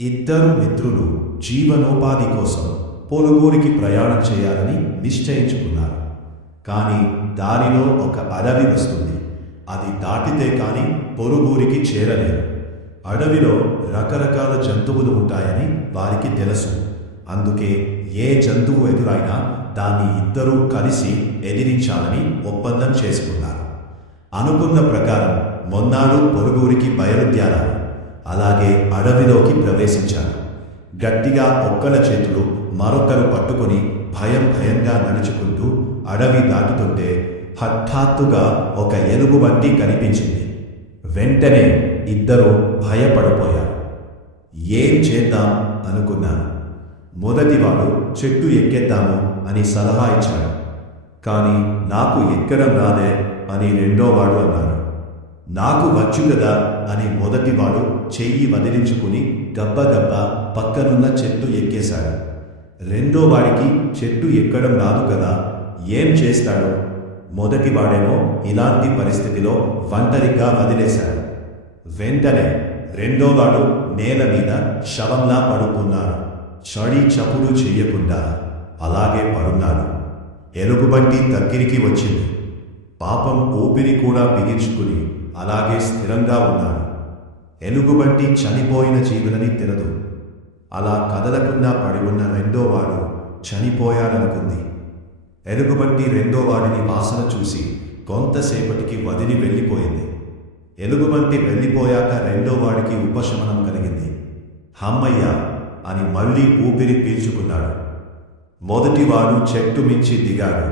ఇద్దరు మిత్రులు జీవనోపాధి కోసం పొరుగురికి ప్రయాణం చేయాలని నిశ్చయించుకున్నారు. కానీ దారిలో ఒక అడవి వస్తుంది. అది దాటితే కాని పొరుగురికి చేరలేరు. అడవిలో రకరకాల జంతువులు ఉంటాయని వారికి తెలుసు. అందుకే ఏ జంతువు ఎదురైనా దాన్ని ఇద్దరూ కలిసి ఎదిరించాలని ఒప్పందం చేసుకున్నారు. అనుకున్న ప్రకారం మొన్నాడు పొరుగురికి బయలుదేరారు. అలాగే అడవిలోకి ప్రవేశించారు. గట్టిగా ఒక్కల చేతులు మరొకరు పట్టుకుని భయంగా నడుచుకుంటూ అడవి దాటుతుంటే హఠాత్తుగా ఒక ఎలుగుబంటి కనిపించింది. వెంటనే ఇద్దరూ భయపడిపోయారు. ఏం చేద్దాం అనుకున్నారు. మొదటివాడు చెట్టు ఎక్కేద్దాము అని సలహా ఇచ్చాడు. కానీ నాకు ఎక్కడం రాదే అని రెండోవాడు అన్నాడు. నాకు వచ్చు కదా అని మొదటివాడు చెయ్యి వదిలించుకుని గబ్బగబ్బా పక్కనున్న చెట్టు ఎక్కేశాడు. రెండోవాడికి చెట్టు ఎక్కడం రాదు కదా, ఏం చేస్తాడు? మొదటివాడేమో ఇలాంటి పరిస్థితిలో ఒంటరిగా వదిలేశాడు. వెంటనే రెండోవాడు నేల మీద శవంలా పడుకున్నాడు. చడి చప్పుడు చెయ్యకుండా అలాగే పడున్నాడు. ఎలుగుబంటి దగ్గరికి వచ్చింది. పాపం ఊపిరి కూడా బిగించుకుని అలాగే స్థిరంగా ఉన్నాడు. ఎలుగుబంటి చనిపోయిన జీవులని తినదు. అలా కదలకుండా పడి ఉన్న రెండోవాడు చనిపోయాడనుకుంది. ఎలుగుబంటి రెండోవాడిని వాసన చూసి కొంతసేపటికి వదిలి వెళ్ళిపోయింది. ఎలుగుబంటి వెళ్ళిపోయాక రెండోవాడికి ఉపశమనం కలిగింది. హమ్మయ్య అని మళ్ళీ ఊపిరి పీల్చుకున్నాడు. మొదటివాడు చెట్టు మించి దిగాడు.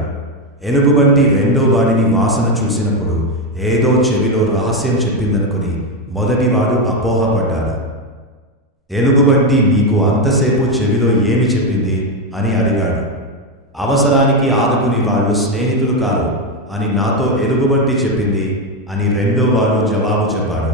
ఎలుగుబంటి రెండోవాడిని వాసన చూసినప్పుడు ఏదో చెవిలో రహస్యం చెప్పిందనుకుని మొదటివాడు అపోహపడ్డాడు. ఎలుగుబంటి నీకు అంతసేపు చెవిలో ఏమి చెప్పింది అని అడిగాడు. అవసరానికి ఆదుకుని వాళ్ళు స్నేహితులు కారు అని నాతో ఎలుగుబంటి చెప్పింది అని రెండోవాడు జవాబు చెప్పాడు.